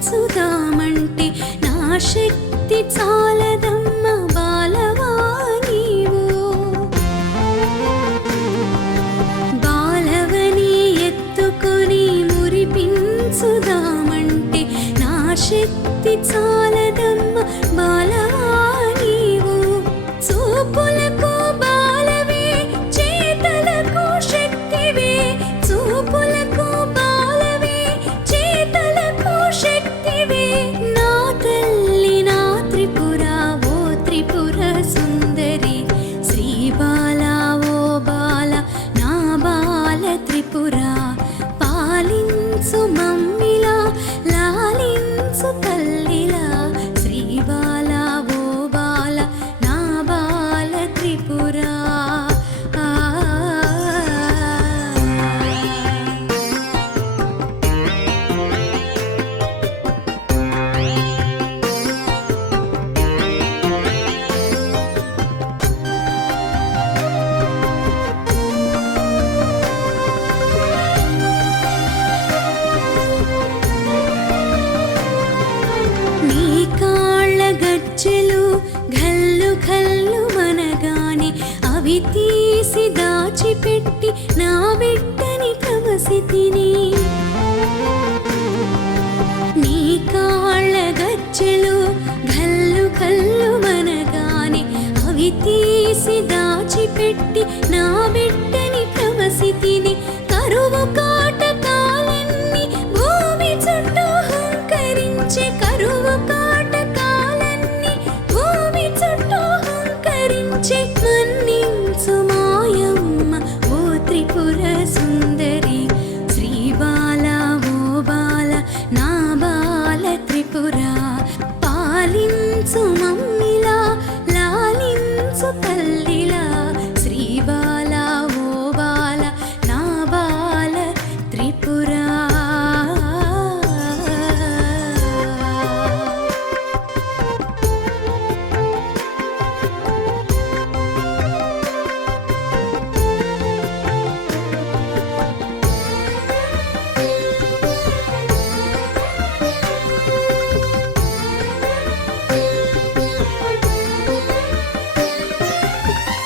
మురిపించుదామంటే నా శక్తి చాలదమ్మ బాలవా నీవు. బాలవని ఎత్తుకొని మురిపించుదామంటే నా శక్తి చాలదమ్మ బాలవా నీవు. చూపులకు బాలవే చేతలకు శక్తివే, చూపులకు బాలవే చేతలకు శక్తివే. నా తల్లి నా త్రిపుర ఓ త్రిపుర సుందరి, శ్రీ బాల ఓ బాల నా బాల త్రిపుర. పాలించు మమ్మిలా లాలించు తల్లిలా, శ్రీ బాల ఓ బాల నా బాల త్రిపుర. నీ కాళ్ళ గజ్జెలు ఘల్లు ఘల్లు మనగానే అవి తీసి దాచిపెట్టి నా బిడ్డని కవసితిని. నీ కాళ్ళ గజ్జెలు ఘల్లు ఘల్లు మనగానే అవి తీసి దాచిపెట్టి నా బిడ్డని కవసితిని. కరువు కాటకాలన్నీ భూమి చుట్టూ హంకరించే, కరువు కాటకాలన్నీ భూమి చుట్టూ హంకరించే. మన్నించు మాయమ్మ ఓ త్రిపుర సుందరి, శ్రీ బాల ఓ బాల నా బాల త్రిపుర. పాలించు మమ్మిలా లాలించు తల్లిలా, శ్రీ బాల ఓ బాల నా బాల త్రిపుర.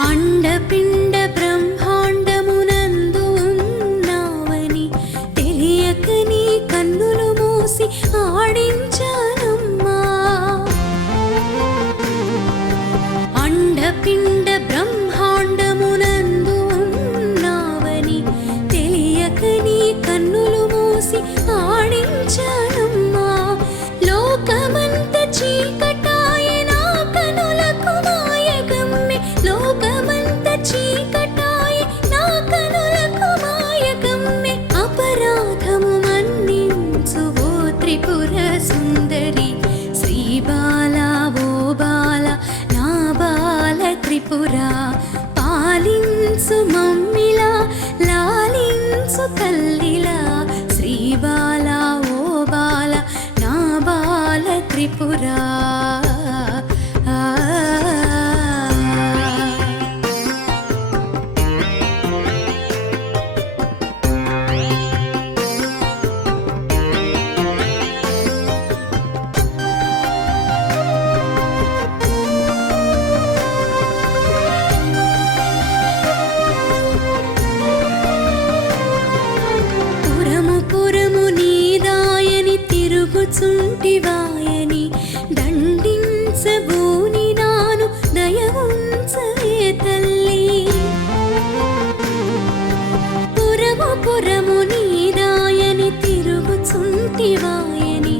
అండపిండ బ్రహ్మాండమునందు ఉన్నావని తెలియక నీ కన్నులు మూసి ఆడించానమ్మా. అండపిండ బ్రహ్మాండమునందు ఉన్నావని తెలియక నీ కన్నులు మూసి ఆడించానమ్మా. లోకమంత చీకటాయే నా కనులకు మాయగమ్మె, లోకమంత చీకటాయే నా కనులకు మాయగమ్మె. అపరాధము మన్నించు ఓ త్రిపుర సుందరి, శ్రీ బాల ఓ బాల నా బాల త్రిపుర. పాలించు మమ్మిలా లాలించు తల్లిలా, శ్రీ బాల ఓ బాల నా బాల త్రిపుర. పురము పురము నీదాయని తిరుగుచుంటివాయని దండించబూని నాను దయ ఉంచవే తల్లి. పురము పురము నీదాయని తిరుగుచుంటివాయని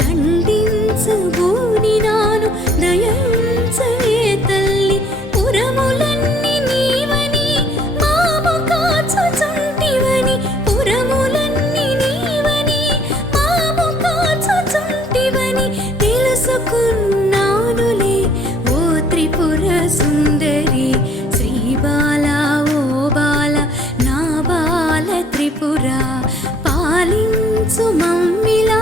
దండించబూని నాను దయ ఉంచవే తల్లి. పురములన్నీ నీవని మాము కాచుచుంటివని, పురములన్నీ నీవని మాము కాచుచుంటివని తెలుసుకున్నానులే ఓ త్రిపుర సుందరి, శ్రీ బాల ఓ బాల నా బాల త్రిపుర. పాలించు మమ్మిలా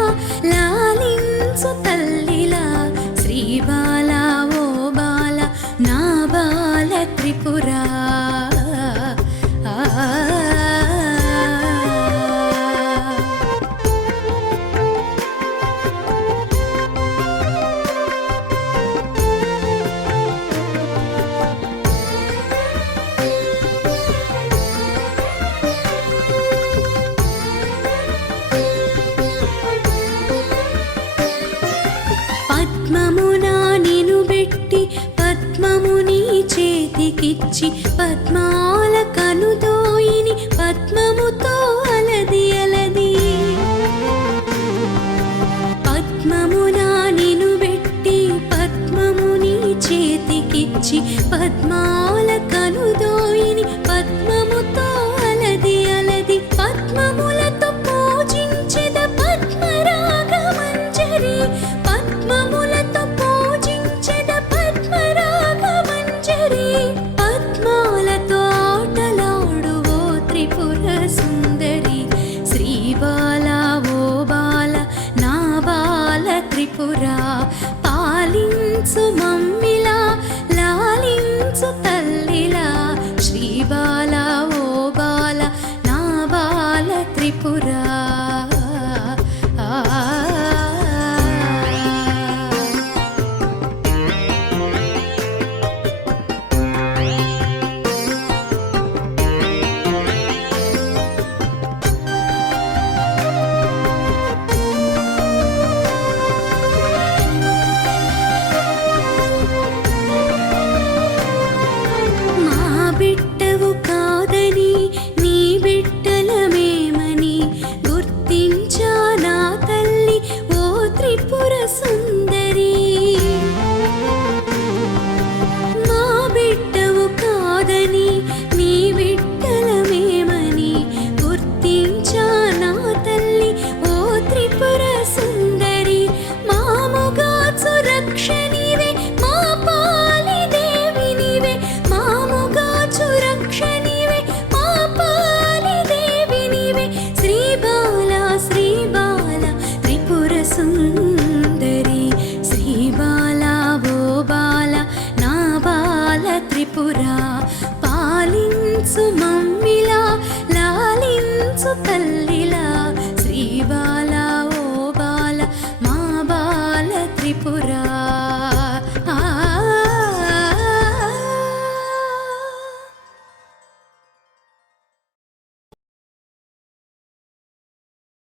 లాలించు తల్లిలా, శ్రీ బాల ఓ బాల నా బాల త్రిపుర. పద్మమునా నిను బెట్టి పద్మముని చేతికిచ్చి పద్మాల కనుదోయిని పద్మముతో అలది అలది పద్మమునా నిను బెట్టి పద్మముని చేతికిచ్చి పద్మాల కనుదోయిని పద్మముతో అలది అలది పద్మములతో పూజించెద పద్మరాగమంజరి పద్మములతో పూజించెద పద్మరాగమంజరి పద్మాలతో ఆటలాడు ఓ త్రిపుర సుందరి శ్రీ బాల ఓ బాల నా బాల త్రిపుర